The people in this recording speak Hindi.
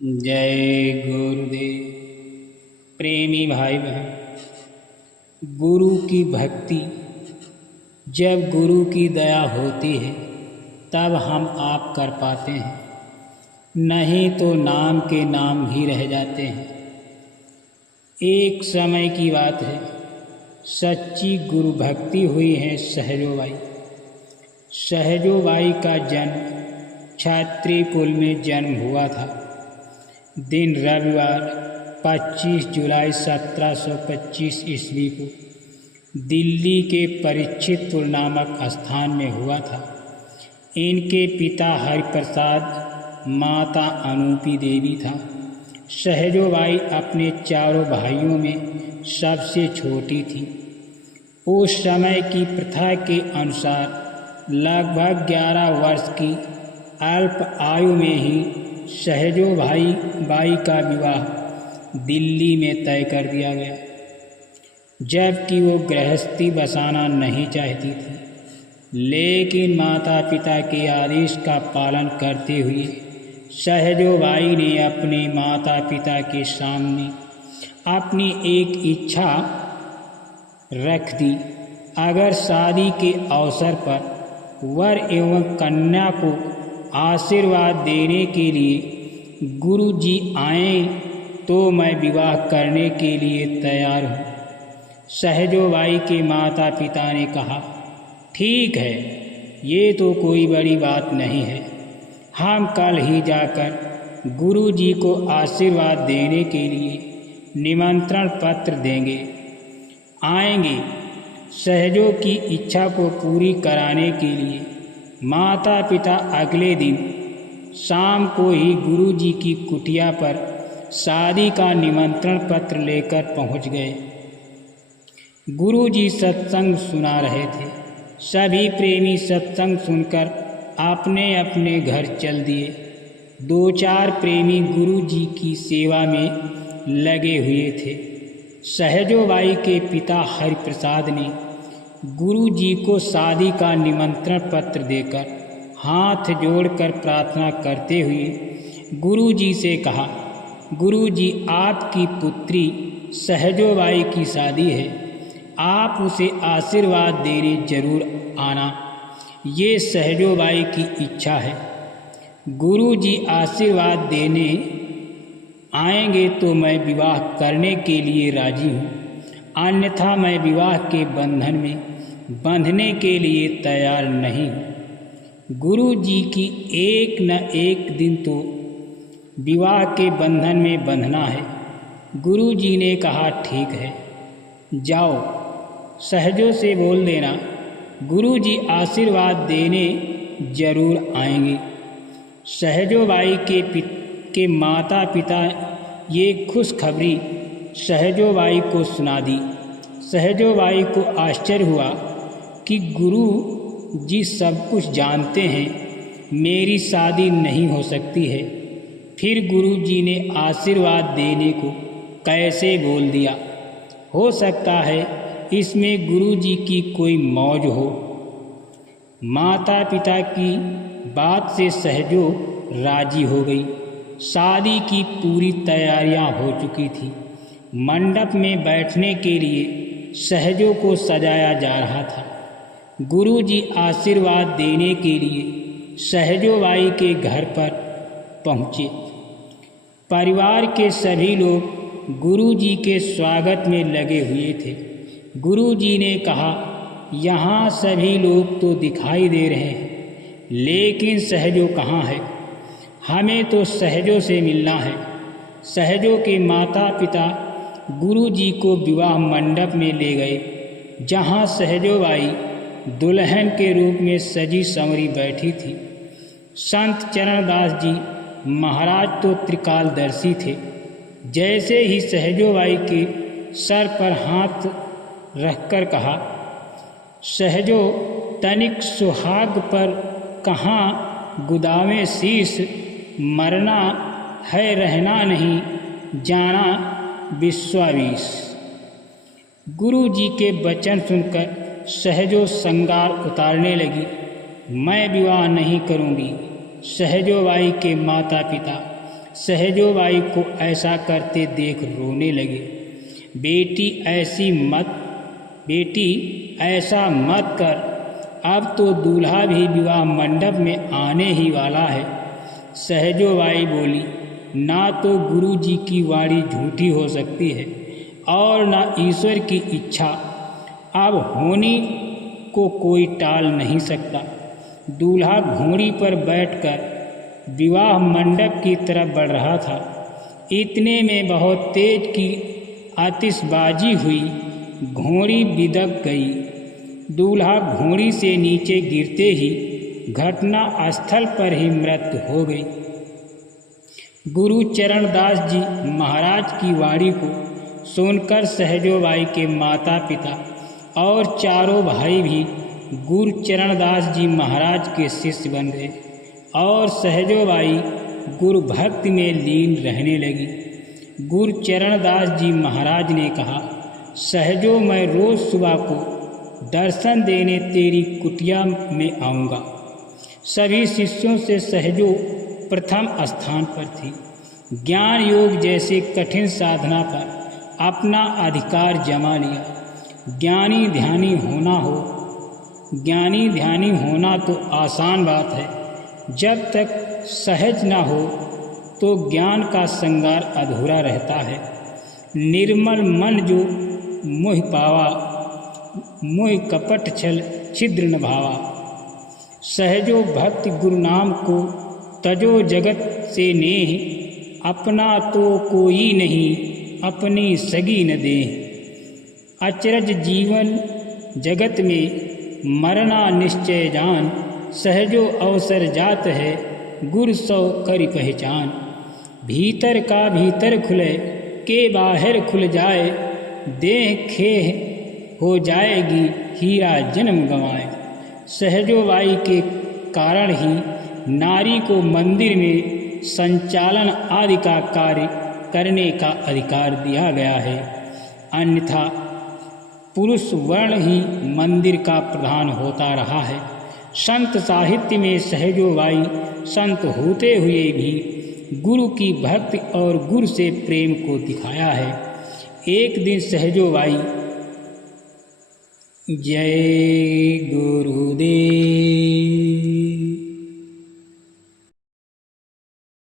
जय गुरुदेव। प्रेमी भाई बहन, गुरु की भक्ति, जब गुरु की दया होती है तब हम आप कर पाते हैं, नहीं तो नाम के नाम ही रह जाते हैं। एक समय की बात है, सच्ची गुरु भक्ति हुई है सहजोबाई। सहजोबाई का जन्म क्षत्रिय कुल में जन्म हुआ था। दिन रविवार 25 जुलाई 1725 ईस्वी को दिल्ली के परीक्षितपुर नामक स्थान में हुआ था। इनके पिता हरिप्रसाद, माता अनूपी देवी था। सहजोबाई अपने चारों भाइयों में सबसे छोटी थी। उस समय की प्रथा के अनुसार लगभग 11 वर्ष की अल्प आयु में ही सहजोबाई का विवाह दिल्ली में तय कर दिया गया, जबकि वो गृहस्थी बसाना नहीं चाहती थी। लेकिन माता पिता के आदेश का पालन करते हुए सहजोबाई ने अपने माता पिता के सामने अपनी एक इच्छा रख दी। अगर शादी के अवसर पर वर एवं कन्या को आशीर्वाद देने के लिए गुरु जी आएँ तो मैं विवाह करने के लिए तैयार हूँ। सहजोबाई के माता पिता ने कहा, ठीक है, ये तो कोई बड़ी बात नहीं है, हम कल ही जाकर गुरु जी को आशीर्वाद देने के लिए निमंत्रण पत्र देंगे, आएंगे। सहजो की इच्छा को पूरी कराने के लिए माता पिता अगले दिन शाम को ही गुरु जी की कुटिया पर शादी का निमंत्रण पत्र लेकर पहुंच गए। गुरु जी सत्संग सुना रहे थे। सभी प्रेमी सत्संग सुनकर अपने अपने घर चल दिए। 2-4 प्रेमी गुरु जी की सेवा में लगे हुए थे। सहजोबाई के पिता हरिप्रसाद ने गुरु जी को शादी का निमंत्रण पत्र देकर हाथ जोड़कर प्रार्थना करते हुए गुरु जी से कहा, गुरु जी, आपकी पुत्री सहजोबाई की शादी है, आप उसे आशीर्वाद देने जरूर आना, ये सहजोबाई की इच्छा है। गुरु जी आशीर्वाद देने आएंगे तो मैं विवाह करने के लिए राजी हूँ, अन्यथा मैं विवाह के बंधन में बंधने के लिए तैयार नहीं हूँ। गुरु जी की एक न एक दिन तो विवाह के बंधन में बंधना है। गुरु जी ने कहा, ठीक है, जाओ, सहजो से बोल देना गुरु जी आशीर्वाद देने जरूर आएंगे। सहजोबाई के माता पिता ये खुशखबरी सहजोबाई को सुना दी। सहजोबाई को आश्चर्य हुआ कि गुरु जी सब कुछ जानते हैं, मेरी शादी नहीं हो सकती है, फिर गुरु जी ने आशीर्वाद देने को कैसे बोल दिया? हो सकता है इसमें गुरु जी की कोई मौज हो। माता पिता की बात से सहजो राजी हो गई। शादी की पूरी तैयारियां हो चुकी थी। मंडप में बैठने के लिए सहजो को सजाया जा रहा था। गुरु जी आशीर्वाद देने के लिए सहजोबाई के घर पर पहुँचे। परिवार के सभी लोग गुरु जी के स्वागत में लगे हुए थे। गुरु जी ने कहा, यहाँ सभी लोग तो दिखाई दे रहे हैं, लेकिन सहजो कहाँ है? हमें तो सहजो से मिलना है। सहजो के माता पिता गुरु जी को विवाह मंडप में ले गए, जहाँ सहजोबाई दुल्हन के रूप में सजी संवरी बैठी थी। संत चरणदास जी महाराज तो त्रिकालदर्शी थे। जैसे ही सहजोबाई के सर पर हाथ रखकर कहा, सहजो, तनिक सुहाग पर कहाँ गुदावे शीश, मरना है रहना नहीं, जाना विश्वावीश। गुरु जी के वचन सुनकर सहजो श्रृंगार उतारने लगी। मैं विवाह नहीं करूँगी। सहजोबाई के माता पिता सहजोबाई को ऐसा करते देख रोने लगे। बेटी ऐसा मत कर, अब तो दूल्हा भी विवाह मंडप में आने ही वाला है। सहजोबाई बोली, ना तो गुरु जी की वाणी झूठी हो सकती है और ना ईश्वर की इच्छा अब होनी को कोई टाल नहीं सकता। दूल्हा घोड़ी पर बैठकर विवाह मंडप की तरफ बढ़ रहा था। इतने में बहुत तेज की आतिशबाजी हुई, घोड़ी बिदक गई। दूल्हा घोड़ी से नीचे गिरते ही घटना स्थल पर ही मृत्यु हो गई। गुरु चरणदास जी महाराज की वाणी को सुनकर सहजोबाई के माता पिता और चारों भाई भी गुरु चरणदास जी महाराज के शिष्य बन गए और सहजोबाई गुरु भक्ति में लीन रहने लगी। गुरु चरणदास जी महाराज ने कहा, सहजो, मैं रोज सुबह को दर्शन देने तेरी कुटिया में आऊँगा। सभी शिष्यों से सहजो प्रथम स्थान पर थी। ज्ञान योग जैसे कठिन साधना पर अपना अधिकार जमा लिया। ज्ञानी ध्यानी होना तो आसान बात है, जब तक सहज न हो तो ज्ञान का श्रृंगार अधूरा रहता है। निर्मल मन जो मोह पावा, मोह कपट छल छिद्र न भावा। सहजो भक्ति गुरु नाम को तजो जगत से नेह, अपना तो कोई नहीं अपनी सगी न दे। अचरज जीवन जगत में मरना निश्चय जान, सहजो अवसर जात है गुरु सौ करि पहचान। भीतर का भीतर खुले के बाहर खुल जाए, देह खेह हो जाएगी हीरा जन्म गंवाए। सहजोबाई के कारण ही नारी को मंदिर में संचालन आदि का कार्य करने का अधिकार दिया गया है, अन्यथा पुरुष वर्ण ही मंदिर का प्रधान होता रहा है। संत साहित्य में सहजोबाई संत होते हुए भी गुरु की भक्ति और गुरु से प्रेम को दिखाया है। एक दिन सहजोबाई जय गुरुदेव।